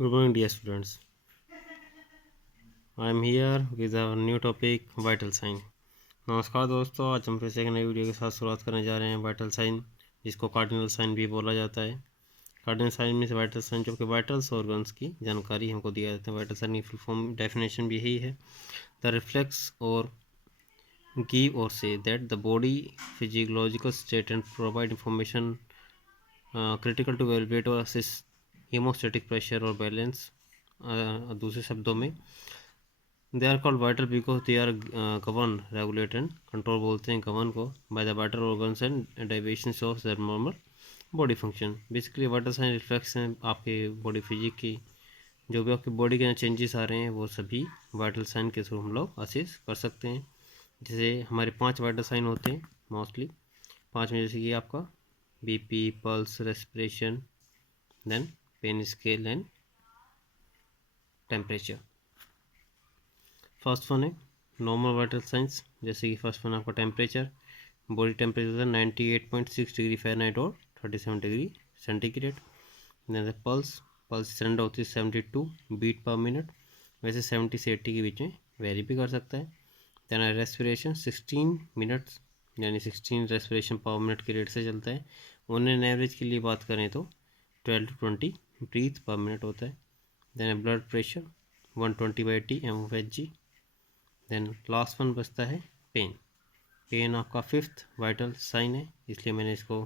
Good morning, dear students. I am here with our new topic vital sign. नमस्कार दोस्तों, आज हम फिर से एक नई वीडियो के साथ शुरुआत करने जा रहे हैं वाइटल साइन, जिसको कार्डिनल साइन भी बोला जाता है। कार्डिनल साइन में से वाइटल साइन, जो कि वाइटल्स ऑर्गन्स की जानकारी हमको दिया जाता है। वाइटल साइन की फुल फॉर्म डेफिनेशन भी यही है: द रिफ्लेक्स और give or say that the body physiological state and provide information critical to evaluate or assess hemostatic pressure or balance. दूसरे शब्दों में they are called vital because they are govern, regulate and control बोलते हैं govern को by the vital organs and deviations of their normal body function. Basically vital sign reflex हैं आपके body physique की, जो भी आपकी बॉडी के चेंजेस आ रहे हैं वो सभी वाइटल साइन के थ्रू हम लोग असेस कर सकते हैं। जैसे हमारे 5 वाइटल साइन होते हैं मोस्टली, 5 में जैसे कि आपका BP, pulse, respiration, then pain scale and temperature. First one है नॉर्मल वाइटल साइंस, जैसे कि फर्स्ट वन आपका temperature, body temperature 98.6 degree Fahrenheit और 37 डिग्री सेंटीग्रेड। जैसे पल्स सिलेंडर होती है 72 बीट पर मिनट, वैसे 70 से 80 के बीच में वेरी भी कर सकता है। देन रेस्पिरेशन 16 मिनट्स, यानी 16 रेस्पिरेशन पर मिनट के रेट से चलता है। ऑन एन एवरेज की लिए बात करें तो 12 to 20 ब्रीथ पर मिनट होता है। Then blood pressure 120/80 mmHg। Then last one बचता है पेन आपका 5th वाइटल साइन है, इसलिए मैंने इसको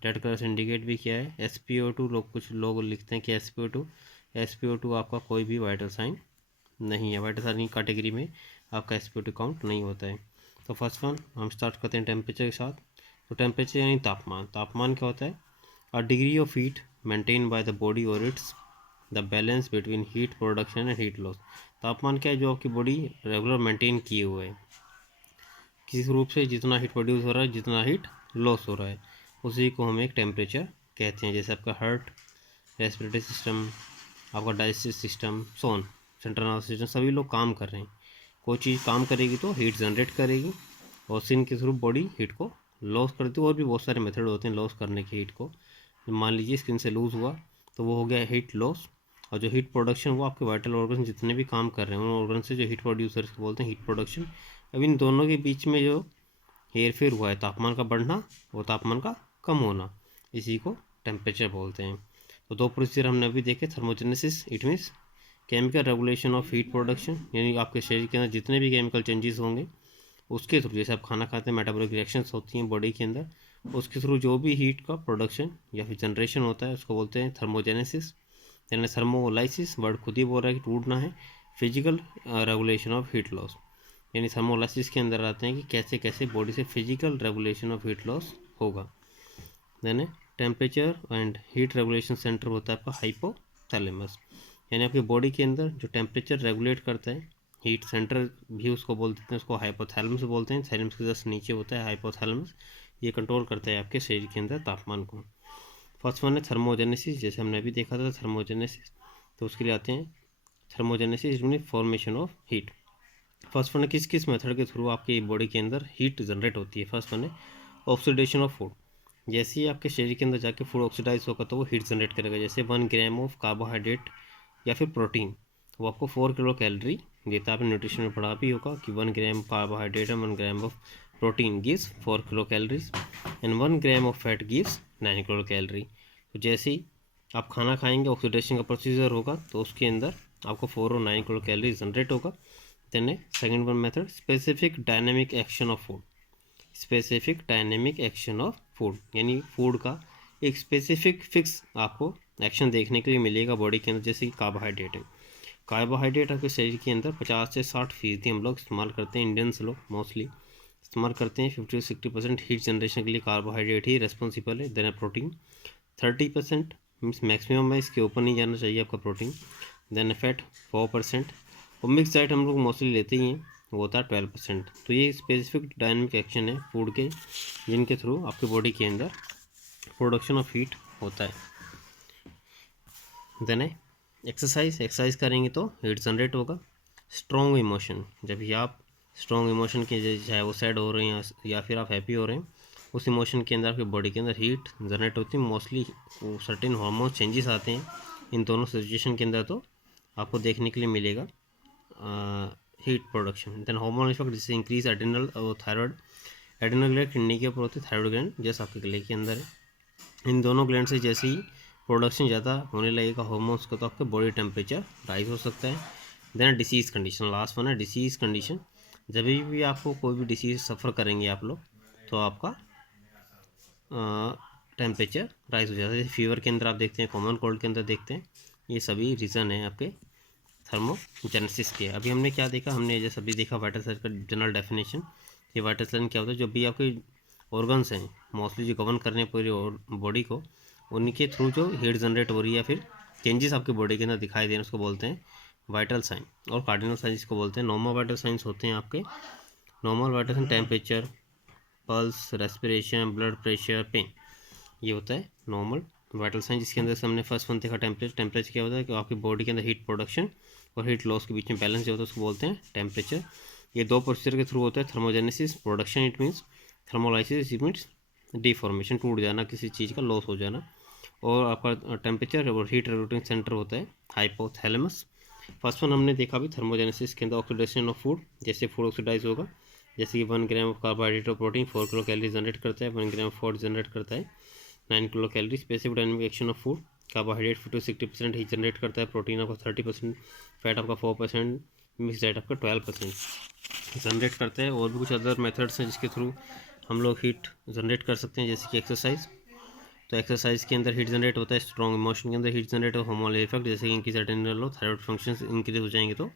रेड कलर से इंडिकेट भी किया है। SpO2, कुछ लोग लिखते हैं कि SpO2 आपका कोई भी वाइटल साइन नहीं है। वाइटल साइन की कैटेगरी में आपका SpO2 काउंट नहीं होता है। तो फर्स्ट वन हम स्टार्ट करते हैं टेम्परेचर के साथ। तो टेम्परेचर यानी तापमान क्या होता है? A degree of heat maintain by the body और it's the balance between heat production and heat loss. तापमान क्या है? जो आपकी बॉडी रेगुलर मेंटेन किए हुए है, किसी रूप से जितना हीट प्रोड्यूस हो रहा है, जितना हीट लॉस हो रहा है, उसी को हम एक टेम्परेचर कहते हैं। जैसे आपका हार्ट, रेस्पिरेटरी सिस्टम, आपका डाइजेस्टिव सिस्टम, सोन, सेंट्रल नर्वस सिस्टम, सभी लोग काम कर रहे हैं। कोई चीज़ काम करेगी तो हीट जनरेट करेगी और उसी के थ्रू बॉडी हीट को लॉस करती है। और भी बहुत सारे मेथड होते हैं लॉस करने के हीट को। मान लीजिए स्किन से लूज़ हुआ तो वो हो गया हीट लॉस, और जो हीट प्रोडक्शन वो आपके वाइटल ऑर्गन जितने भी काम कर रहे हैं उन ऑर्गन से जो हीट प्रोड्यूसर्स बोलते हैं हीट प्रोडक्शन। अब इन दोनों के बीच में जो हेर फेर हुआ है, तापमान का बढ़ना और तापमान का कम होना, इसी को टेम्परेचर बोलते हैं। तो 2 प्रोसीजर हमने अभी देखे। Thermogenesis, it means chemical regulation of heat production, यानी आपके शरीर के अंदर जितने भी केमिकल चेंजेस होंगे उसके थ्रू, जैसे आप खाना खाते हैं मेटाबॉलिक रिएक्शंस होती हैं बॉडी के अंदर, उसके थ्रू जो भी हीट का प्रोडक्शन या फिर जनरेशन होता है उसको बोलते हैं थर्मोजेनेसिस। यानी थर्मोलाइसिस वर्ड खुद ही बोल रहा है कि टूटना है। Physical regulation of heat loss, यानी थर्मोलाइसिस के अंदर आते हैं कि कैसे कैसे बॉडी से physical regulation of heat loss होगा। Then temperature and heat regulation centre होता है आपका हाइपोथैलेमस, यानी आपकी बॉडी के अंदर जो टेम्परेचर रेगुलेट करता है, हीट सेंटर भी उसको बोल देते हैं, उसको हाइपोथैलेमस बोलते हैं। थैलेमस के जस्ट नीचे होता है हाइपोथैलेमस, ये कंट्रोल करता है आपके शरीर के अंदर तापमान को। फर्स्ट वन है थर्मोजेनेसिस, जैसे हमने अभी देखा था थर्मोजेनेसिस। तो उसके लिए आते हैं thermogenesis mean formation of heat. First one है किस मेथड के थ्रू आपकी बॉडी के अंदर हीट जनरेट होती है। फर्स्ट वन है ऑक्सीडेशन ऑफ फूड, जैसे ही आपके शरीर के अंदर जाके फूड ऑक्सीडाइज होगा तो वो हीट जनरेट करेगा। जैसे 1 ग्राम ऑफ कार्बोहाइड्रेट या फिर प्रोटीन, वो आपको 4 किलो कैलोरी देता है। आपने न्यूट्रिशन में पढ़ा भी होगा कि 1 ग्राम carbohydrate and 1 gram of protein gives 4 kilo calories and 1 gram of fat gives 9 kilo calorie. तो जैसे ही आप खाना खाएंगे, ऑक्सीडेशन का प्रोसीजर होगा तो उसके अंदर आपको 4 और 9 किलो कैलोरी जनरेट होगा। Then second one method specific dynamic action of food. Specific dynamic action of food, यानी फूड का एक स्पेसिफिक फिक्स आपको एक्शन देखने के लिए मिलेगा बॉडी के अंदर। जैसे कि कार्बोहाइड्रेट है, कार्बोहाइड्रेट आपके शरीर के अंदर 50 से 60% हम लोग इस्तेमाल करते हैं, इंडियंस लोग मोस्टली इस्तेमाल करते हैं। 50 से 60% हीट जनरेशन के लिए कार्बोहाइड्रेट ही रेस्पॉन्सिबल है। देन प्रोटीन 30% मीन्स मैक्सिमम है, इसके ऊपर नहीं जाना चाहिए आपका प्रोटीन। देन फैट 4%, और मिक्स डाइट हम लोग मोस्टली लेते ही हैं, वो होता है 12%। तो ये स्पेसिफिक डायनेमिक एक्शन है फूड के, जिनके थ्रू आपकी बॉडी के अंदर प्रोडक्शन ऑफ हीट होता है। देन एक्सरसाइज करेंगे तो हीट जनरेट होगा। स्ट्रॉन्ग इमोशन, जब भी आप स्ट्रॉन्ग इमोशन के, चाहे वो सैड हो रहे हैं या फिर आप हैप्पी हो रहे हैं, उस इमोशन के अंदर आपकी बॉडी के अंदर हीट जनरेट होती है। मोस्टली सर्टेन हार्मोन चेंजेस आते हैं इन दोनों सिचुएशन के अंदर तो आपको देखने के लिए मिलेगा heat production. Then hormonal effect जिससे इंक्रीज एड्रिनल और थायराइड। एड्रिनल ग्लैंड किडनी के ऊपर होती है, थायराइड ग्लैंड जैसे आपके गले के अंदर है। इन दोनों ग्लैंड से जैसे ही प्रोडक्शन ज़्यादा होने लगेगा हार्मोन्स का तो आपका बॉडी टेम्परेचर राइज हो सकता है। Then disease condition, last one है डिसीज़ कंडीशन। जब भी आपको कोई भी डिसीज़ सफ़र करेंगे आप लोग तो आपका टेम्परेचर राइज हो जाता है। जैसे फीवर के अंदर आप देखते हैं, कॉमन कोल्ड के अंदर देखते हैं, ये सभी रीज़न है आपके थर्मोजेनेसिस के। अभी हमने क्या देखा, हमने जैसे अभी देखा वाइटल साइन का जनरल डेफिनेशन। ये वाइटल साइन क्या होता है, जब भी आपके ऑर्गन्स हैं मोस्टली जो गवर्न करने पूरी बॉडी को, उनके थ्रू जो हीट जनरेट हो रही है, फिर चेंजेस आपकी बॉडी के अंदर दिखाई दे रहे हैं, उसको बोलते हैं वाइटल साइन। और कार्डिनल साइन जिसको बोलते हैं नॉर्मल वाइटल साइंस होते हैं आपके। Normal vital sign temperature, pulse, respiration, blood pressure, pain, ये होता है नॉर्मल वाइटल साइन। जिसके अंदर से हमने फर्स्ट वन देखा टेम्परेचर। टेम्परेचर क्या होता है कि आपकी बॉडी के अंदर हीट प्रोडक्शन और हीट लॉस के बीच में बैलेंस जो होता है उसको बोलते हैं टेम्परेचर। ये दो प्रोसीजर के थ्रू होता है, thermogenesis production it means, thermolysis it means deformation, टूट जाना, किसी चीज़ का लॉस हो जाना। और आपका टेम्परेचर और हीट रेगुलेटिंग सेंटर होता है हाइपोथैलेमस। फर्स्ट वन हमने देखा भी थर्मोजेनेसिस के अंदर ऑक्सीडेशन ऑफ फूड, जैसे फूड ऑक्सीडाइज होगा, जैसे कि 1 ग्राम ऑफ कार्बोहाइड्रेट और प्रोटीन 4 किलो कैलोरी जनरेट करता है, 1 ग्राम फैट जनरेट करता है 9 kilo calorie. Specific dynamic action of food, carbohydrate 50-60% heat generate करता है, प्रोटीन आपका 30%, फैट आपका 4%, मिक्स डाइट आपका 12% जनरेट करता है। और भी कुछ अदर मेथड्स हैं जिसके थ्रू हम लोग हीट जनरेट कर सकते हैं, जैसे कि एक्सरसाइज। तो एक्सरसाइज के अंदर हीट जनरेट होता है, स्ट्रॉन्ग इमोशन के अंदर हीट जनरेट हो, हार्मोनल इफेक्ट जैसे कि इंक्रीज एड्रेनल हो, थायराइड फंक्शंस इंक्रीज हो जाएंगे तो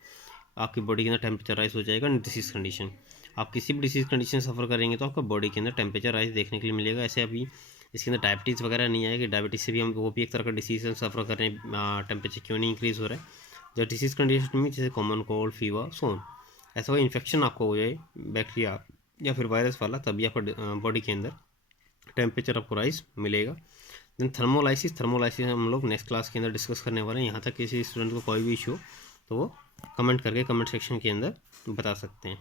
आपकी बॉडी के अंदर टेम्परेचर राइज हो जाएगा। डिसीज कंडीशन, आप किसी भी डिसीज कंडीशन सफ़र करेंगे तो आपका बॉडी के अंदर टेम्परेचर राइज देखने के लिए मिलेगा। ऐसे अभी इसके अंदर डायबिटीज़ वगैरह नहीं आएगी, डायबिटीज़ से भी हम वो भी एक तरह का डिसीज सफ़र कर रहे हैं, टेम्परेचर क्यों नहीं इंक्रीज़ हो रहा है। जब डिसीज कंडीशन में जैसे कॉमन कोल्ड, फीवर, सोन, ऐसा कोई इन्फेक्शन आपको हो जाए बैक्टीरिया या फिर वायरस वाला, तभी आपका बॉडी के अंदर टेम्परेचर आपको राइज मिलेगा। देन थर्मोलाइसिस, थर्मोलाइसिस हम लोग नेक्स्ट क्लास के अंदर डिस्कस करने वाले हैं। यहाँ तक किसी स्टूडेंट को कोई भी इशू हो तो वो कमेंट करके कमेंट सेक्शन के अंदर बता सकते हैं।